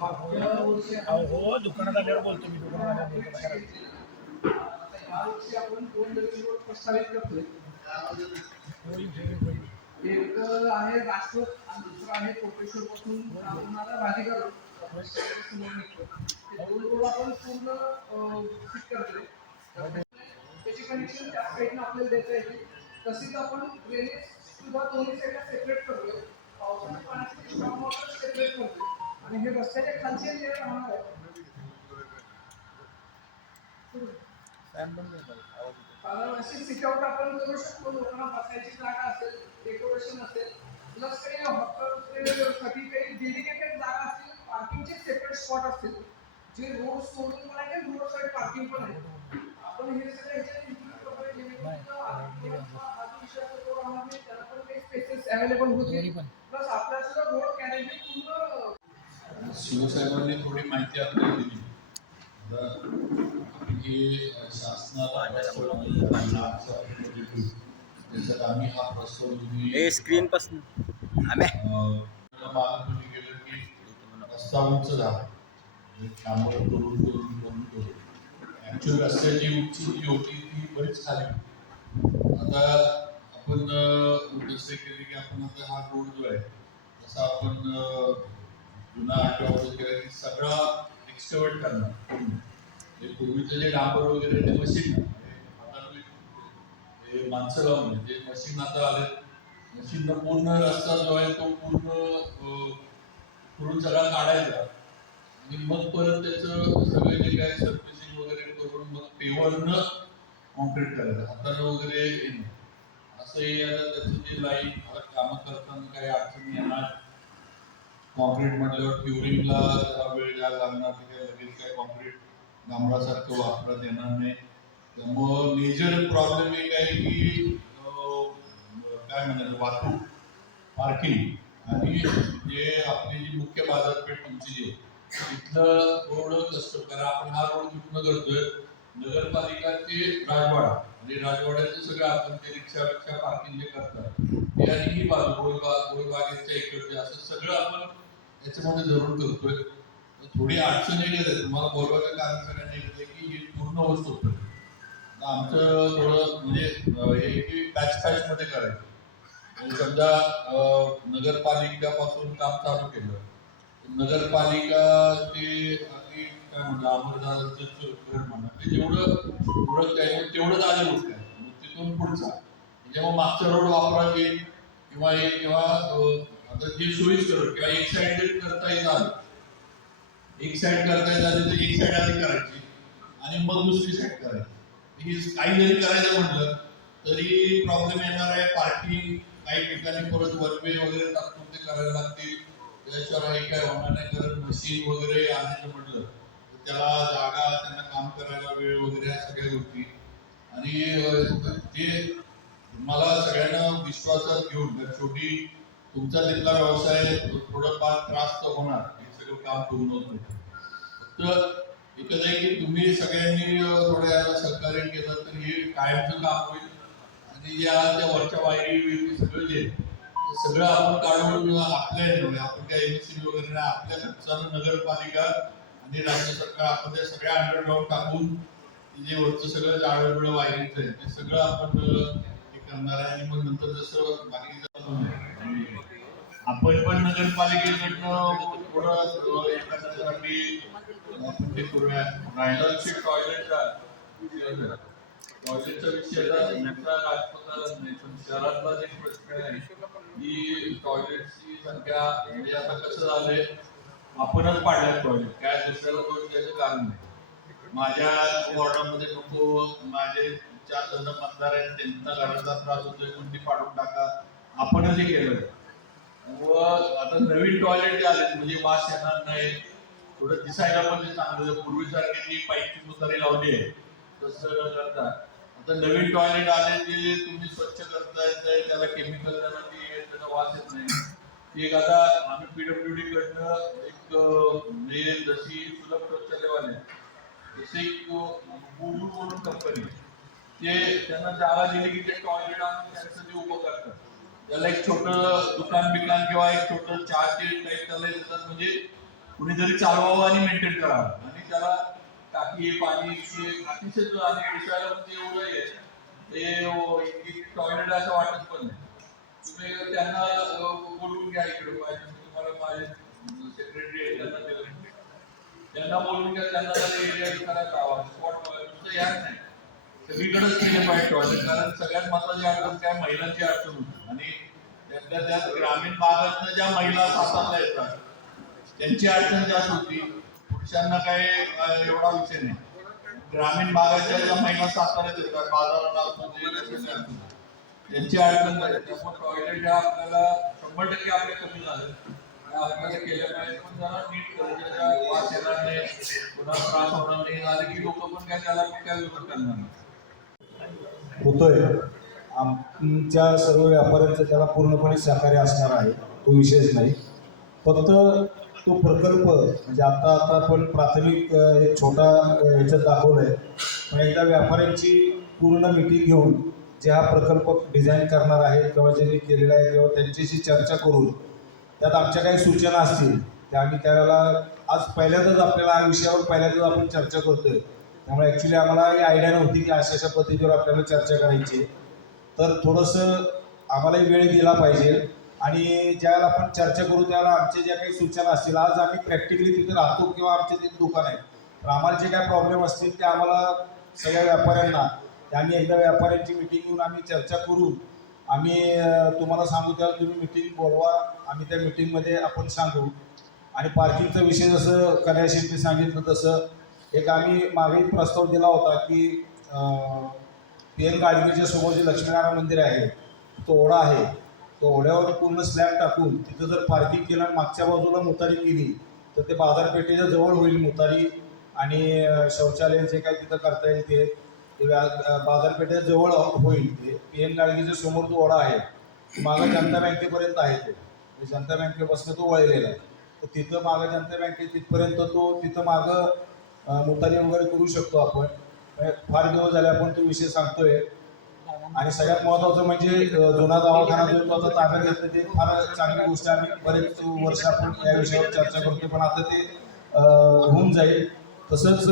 हो दुकानात आल्यावर बोलतो मी दुकानात आल्यावर एक आहे राष्ट्रपत आणि दुसरं आहे कोपेश्वर पासून होणारा राधिका रोड रोड आपण पूर्ण फिट करतोय त्याची कनेक्शन त्या साईडनं आपल्याला देता येते तसेच आपण ड्रेनेज सुद्धा दोन्ही साईडला सेपरेट करतोय पावसाच्या पाण्याची स्ट्रॉंग वॉटर सेपरेट करतोय आणि हे रस्त्याच्या खालचे जे राहणार आहे. कारण अशी सिटआउट आपण करू शकतो लोकांना बसायची जागा असेल डेकोरेशन असेल प्लस काही हॉटेलसाठी काही डेडिकेटेड जागा असतील पार्किंगचे सेपरेट स्पॉट असतील जे रोड सोडून पण आहे रोड साईड पार्किंग पण आहे आपण हे सगळं राहणार नाही, त्याला पण काही स्पेसेस अवेलेबल होतील पण प्लस आपल्या सुद्धा रोड कॅनेबी पूर्ण शिवसाहेबांनी थोडी माहिती आपल्याला दिली. आता शासनाला आम्ही हा प्रस्ताव तुम्ही स्क्रीन पासून. आम्ही. अं, मला मागणी केलं की रस्ता उंच झाला. म्हणजे करून करून करून करून. ॲक्च्युअली रस्त्याची उंची जी होती ती बरीच खाली आता आपण अं, केले की आपण आता हा रोड जो आहे तसा आपण पुन्हा जुना आठवा वगैरे सगळा एक्स्टवेट करणार पूर्ण. म्हणजे पूर्वीचं जे डांबर वगैरे ते मशीन म्हणजे हे माणसं लावून म्हणजे ते मशीन आता आले मशीन पूर्ण रस्ता जो आहे तो पूर्ण अं, करून सगळा काढायचा आणि मग परत त्याचं सगळे जे काय सर्व्हिसिंग वगैरे करून मग पेवरनं कॉन्क्रीट करायचं हातानं वगैरे येणं असंही आता त्याचं जे लाईन कामं करताना काही अडचणी येणार कॉन्क्रीट म्हटल्यावर क्युरिंगला जरा वेळ द्यायला लागणार तिथे काय लगेच काय कॉन्क्रीट डांबरासारखं वापरत येणार नाही. त्यामुळं मेजर प्रॉब्लेम एक आहे की काय म्हणायचं वाहतूक पार्किंग आणि जे आपली जी मुख्य बाजारपेठ तुमची जी आहे तिथलं थोडं कष्ट कारण आपण हा रोड कुठनं करतोय. नगरपालिका ते राजवाडा म्हणजे राजवाड्याचे सगळं आपण ते रिक्षा रिक्षा पार्किंग जे करतात ते आणि ही बाजू गोळबाग गोळबागेच्या इकडचे असं सगळं आपण याच्यामध्ये धरून करतोय थोडी अडचण येत आहे तुम्हाला बोलवायला कारण सगळ्यांना येते म्हणजे की हे पूर्ण होत होतं तर आमचं थोडं म्हणजे हे की पॅच पॅच मध्ये करायचं. म्हणजे समजा नगरपालिकापासून काम चालू केलं. नगरपालिका ते आणि काय म्हणतात अमरनाथचं घर म्हणा. ते जेवढं पुढं काय तेवढं आले गोष्ट आहे. मग तिथून पुढचा. जेव्हा म्हणजे मागचा रोड वापरात येईल किंवा हे किंवा तर आता जे सोयीस्कर किंवा एक साईड करता येत एक साईड करता येत तर एक साइड आधी करायची. आणि मग दुसरी साईड करायची. म्हणजे काही जरी करायचं म्हटलं तरी प्रॉब्लेम येणार आहे पार्किंग काही ठिकाणी परत वरवे वगैरे तात्पुरते करायला लागतील. त्याशिवाय काय होणार नाही कारण मशीन वगैरे आणायचं म्हटलं तर त्याला जागा त्यांना काम करायला वेळ वगैरे या सगळ्या गोष्टी. आणि ते मला सगळ्यांना विश्वासात घेऊन छोटी तुमचा तिथला व्यवसाय थोडंफार त्रास तर होणार. हे सगळं काम पूर्ण होत फक्त एकच आहे की तुम्ही सगळ्यांनी थोड्या सहकार्य केलं तर हे कायमचं काम होईल. आणि या ज्या वरच्या वायरी सगळं जे सगळं आपण काढून आपल्या ह्याच्यामध्ये, आपण काय एमसी वगैरे नाही आपल्या खर्चानं नगरपालिका आणि राज्य सरकार आपण त्या सगळ्या अंडरग्राऊंड टाकून जे वरचं सगळं जाळं वायरीचं आहे ते सगळं आपण हे करणार आहे. आणि मग नंतर जसं बाकीचं आपण पण नगरपालिकेकडनं थोडं अं, एखाद्यासाठी आपण ते करूया. राहिला विषय टॉयलेटचा नाही पण शहरातला जे प्रश्न आहे की टॉयलेटची संख्या म्हणजे आता कसं झालंय? आपणच पाडल्यात टॉयलेट काय दुसऱ्याला दोष द्यायचं कारण नाही. माझ्या वॉर्डामध्ये नको माझे चार जण मतदार आहेत त्यांचा गाड्याचा त्रास होतोय कोणती पाडून टाका. आपणच हे केलं. व आता नवीन टॉयलेट आले म्हणजे वास येणार नाही. थोडं दिसायला पण ते चांगलं पूर्वीसारखी जी पाईपची सुतारी लावली आहे तसं करतात. आता नवीन टॉयलेट आले ते तुम्ही स्वच्छ करता येत त्याला केमिकल त्याला त्याचा वास येत नाही. ते एक आता आम्ही पीडब्ल्यूडी कडनं एक म्हणजे जशी सुलभ शौचालयवाले जसे एक बुलू म्हणून कंपनी ते त्यांना जागा दिली की ते टॉयलेट आणून त्यांचं ते उभं करतात त्याला एक छोट दुकान बिकान किंवा एक छोट चहाचे टाईप त्याला देतात म्हणजे कुणीतरी चालवावं आणि मेंटेन करावं आणि त्याला टाकी पाणी अतिशय आणि दिसायला म्हणजे एवढं आहे. ते टॉयलेट असं वाटत पण नाही. तुम्ही त्यांना बोलवून घ्या इकडे. पाहिजे तुम्हाला माझे सेक्रेटरी आहे त्यांना त्यांना बोलवून घ्या त्यांना एरिया करायला हवा स्पॉट तुमचं याच नाही. सगळीकडेच केले पाहिजे टॉयलेट कारण सगळ्यात महत्वाची अडचण काय? महिलांची अडचण होती. आणि त्यातल्या ग्रामीण भागातनं ज्या महिला सातारला येतात त्यांची अडचण जास्त होती. पुरुषांना काय एवढा विषय नाही. ग्रामीण भागाच्या ज्या महिला साताऱ्यात येतात बाजाराला त्यांची अडचण नाही त्यामुळे टॉयलेट ह्या आपल्याला शंभर टक्के आपल्या कमी झाले. त्या आपल्याला केल्या पाहिजे पण जरा नीट दर्जाच्या वास येणार नाही. पुन्हा त्रास होणार नाही. झाले की लोक पण काय त्याला पण काय विरोध करणार होतोय. आमच्या सर्व व्यापाऱ्यांचं त्याला पूर्णपणे सहकार्य असणार आहे. तो विषयच नाही. फक्त तो प्रकल्प म्हणजे आता आता आपण प्राथमिक एक छोटा याच्यात ह्याच्यात दाखवलं आहे पण एकदा व्यापाऱ्यांची पूर्ण मिटिंग घेऊन जे हा प्रकल्प डिझाईन करणार आहे किंवा ज्यांनी केलेला आहे किंवा त्यांच्याशी चर्चा करून त्यात आमच्या काही सूचना असतील त्या आम्ही त्याला आज पहिल्यांदाच आपल्याला हा विषयावर पहिल्यांदाच आपण चर्चा करतोय. त्यामुळे ॲक्च्युली आम्हाला ही आयडिया नव्हती की अशा अशा पद्धतीवर आपल्याला चर्चा करायची आहे. तर थोडंसं आम्हालाही वेळ दिला पाहिजे. आणि ज्यावेळेला आपण चर्चा करू त्यावेळेला आमच्या ज्या काही सूचना असतील आज आम्ही प्रॅक्टिकली तिथे राहतो किंवा आमचे तिथे दुकान आहे. तर आम्हाला जे काय प्रॉब्लेम असतील ते आम्हाला सगळ्या व्यापाऱ्यांना आम्ही एकदा व्यापाऱ्यांची मिटिंग घेऊन आम्ही चर्चा करून आम्ही तुम्हाला सांगू त्याला तुम्ही मिटिंग बोलवा आम्ही त्या मिटिंगमध्ये आपण सांगू. आणि पार्किंगचा विषय जसं कन्याशींनी सांगितलं तसं एक आम्ही मागे प्रस्ताव दिला होता की पी एन गाडगीच्या समोर जे लक्ष्मीनारायण मंदिर आहे तो ओढा आहे. तो ओढ्यावर पूर्ण स्लॅब टाकून तिथं जर पार्किंग केलं आणि मागच्या बाजूला मोतारी केली तर ते बाजारपेठेच्या जवळ होईल मोतारी आणि शौचालय जे काही तिथं करता येईल ते ते व्या- बाजारपेठेच्या जवळ होईल ते. पी एन गाडगेच्या समोर तो ओढा आहे. मागं जनता बँकेपर्यंत आहे तो. जनता बँकेपासून तो वळलेला आहे. तर तिथं मागं जनता बँके तिथपर्यंत तो तिथं मागं मोतारी वगैरे करू शकतो आपण. फार दिवस झाले आपण तो विषय सांगतोय. आणि सगळ्यात महत्त्वाचं म्हणजे जुना दवाखाना जो तो आता ताब्यात घेतलं ते फार चांगली गोष्ट आहे. आम्ही बरेच वर्ष आपण या विषयावर चर्चा करतो पण आता ते होऊन जाईल. तसंच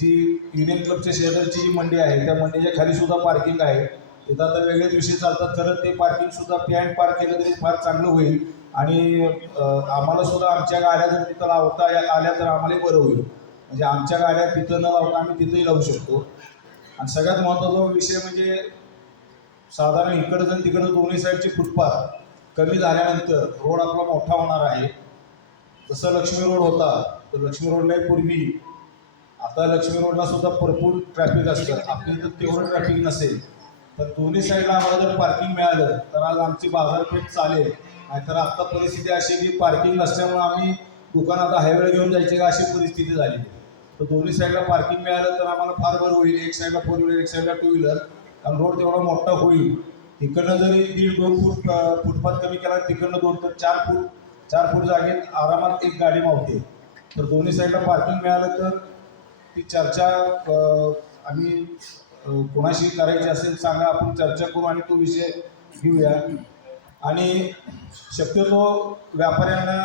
जी युनियन क्लबच्या शेजारची जी मंडी आहे त्या मंडीच्या खाली सुद्धा पार्किंग आहे. तिथं आता वेगळेच विषय चालतात. खरं ते पार्किंग सुद्धा पी अँड पार्क केलं तरी फार चांगलं होईल. आणि आम्हाला सुद्धा आमच्या गाड्या जर तिथं लावता या- आल्या तर आम्हालाही बरं होईल. म्हणजे आमच्या गाड्या तिथं न लावता आम्ही तिथंही लावू शकतो. आणि सगळ्यात महत्त्वाचा विषय म्हणजे साधारण इकडं आणि तिकडं दोन्ही साईडची फुटपाथ कमी झाल्यानंतर रोड आपला मोठा होणार आहे. जसं लक्ष्मी रोड होता तर लक्ष्मी रोडलाही पूर्वी. आता लक्ष्मी रोडला सुद्धा भरपूर ट्रॅफिक असतं. आपल्या इथं तेवढं ट्रॅफिक नसेल. तर दोन्ही साईडला आम्हाला जर पार्किंग मिळालं तर आज आमची बाजारपेठ चालेल. नाहीतर आता परिस्थिती अशी की पार्किंग नसल्यामुळे आम्ही दुकानात हायवे घेऊन जायची का अशी परिस्थिती झाली. तर दोन्ही साईडला पार्किंग मिळालं तर आम्हाला फार बरं होईल. एक साईडला फोर व्हीलर एक साईडला टू व्हीलर कारण रोड तेवढा मोठा होईल. तिकडनं जरी दीड दोन फूट फुटपाथ कमी केला तिकडनं दोन तर चार फूट चार फूट जागेत आरामात एक गाडी मावते. तर दोन्ही साईडला पार्किंग मिळालं तर ती चर्चा आम्ही कोणाशी करायची असेल सांगा. आपण चर्चा करू आणि तो विषय घेऊया. आणि शक्यतो व्यापाऱ्यांना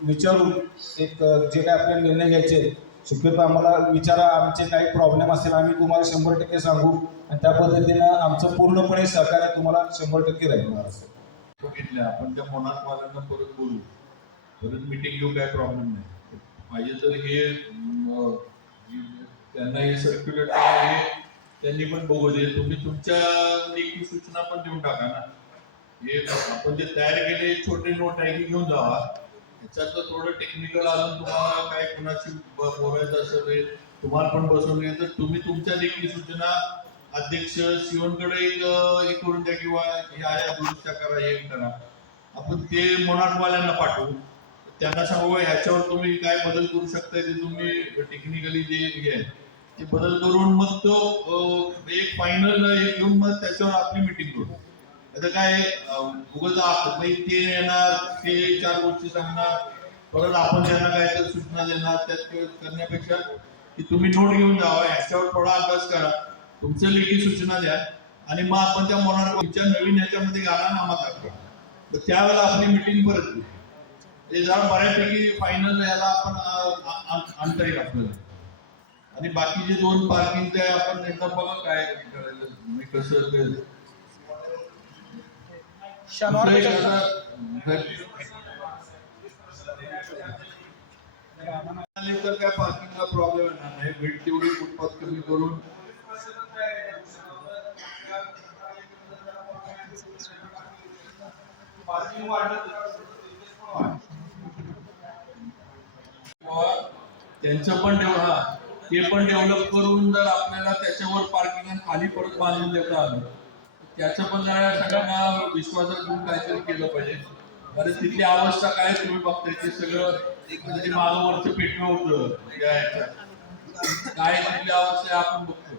विचारून एक जे काय आपले निर्णय घ्यायचे शक्यतो आम्हाला विचारा आमचे काही प्रॉब्लेम असेल आम्ही तुम्हाला शंभर टक्के सांगू. आणि त्या पद्धतीनं आमचं पूर्णपणे सहकार्य तुम्हाला शंभर टक्के राहणार असं बघितलं आपण त्या मोनातवाल्यांना परत बोलू. परत मिटिंग घेऊ काय प्रॉब्लेम नाही. पाहिजे तर हे त्यांना हे सर्क्युलेट हे त्यांनी पण बघू दे. तुम्ही तुमच्या लेखी सूचना पण देऊन टाका ना. हे आपण जे तयार केले छोटे नोट आहे की घेऊन जावा. ह्याच्यात थोडं टेक्निकल अजून तुम्हाला काय कुणाशी बोलायचं असेल तुम्हाला पण बसवून तर तुम्ही तुमच्या लेखी सूचना अध्यक्ष शिवनकडे एक हे करून द्या किंवा या या दुरुस्त्या करा हे करा. आपण ते मोनाटवाल्यांना पाठवू. त्यांना सांगू ह्याच्यावर तुम्ही काय बदल करू शकताय ते तुम्ही टेक्निकली जे घ्या आहे ते बदल करून मग तो एक फायनल हे घेऊन मग त्याच्यावर आपली मिटिंग करू. आता काय अं, उगाच ते येणार ते चार गोष्टी सांगणार परत आपण त्यांना काय तर सूचना देणार त्यात करण्यापेक्षा की तुम्ही नोट घेऊन जावा याच्यावर थोडा अभ्यास करा. तुमच्या लेखी सूचना द्या आणि मग आपण त्या मोनार नवीन याच्यामध्ये गाला नामा टाकतो तर त्यावेळेला आपली मिटिंग परत ते म्हणजे जरा बऱ्यापैकी फायनल याला आपण आणता येईल आपल्याला. आणि बाकीचे दोन पार्किंग आपण एकदा बघा काय करायचं कसं शनिवार तर काय पार्किंगला प्रॉब्लेम येणार नाही. वेट तेवढी फुटपाथ कमी करून. किंवा त्यांचं पण डेव्हलप हा ते पण डेव्हलप करून जर आपल्याला त्याच्यावर पार्किंग खाली परत बांधून देता आलं त्याचं पण जरा सगळ्यांना विश्वासात घेऊन काहीतरी केलं पाहिजे. बरं तिथली अवस्था काय तुम्ही बघताय? ते सगळं म्हणजे मागं वरचं पेटलं होतं या काय तिथली अवस्था आहे आपण बघतो.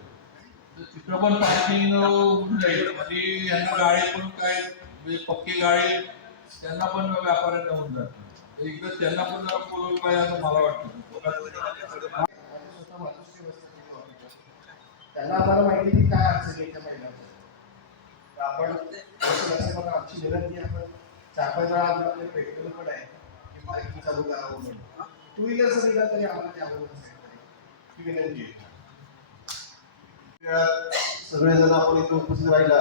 तर तिथं पण पार्किंग होऊन जाईल. आणि यांना गाडी पण काय म्हणजे पक्की गाडी त्यांना पण व्यापाऱ्यांना होऊन जात. एकदा त्यांना पण जरा बोलवलं पाहिजे असं मला वाटतं. त्यांना आम्हाला माहिती की काय अडचणी आहे. आपण आमची विनंती आपण चार पाच वेळा आपल्याकडे पेट्रोल पण आहे की पार्किंग चालू करावं म्हणून टू व्हीलर सगळीला तरी आम्हाला द्यावं ही विनंती आहे सगळेजण आपण इथे उपस्थित राहिला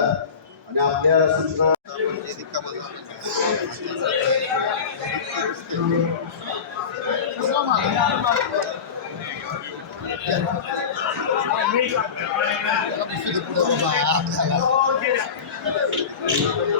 आणि आपल्या सूचना Thank you. Thank you.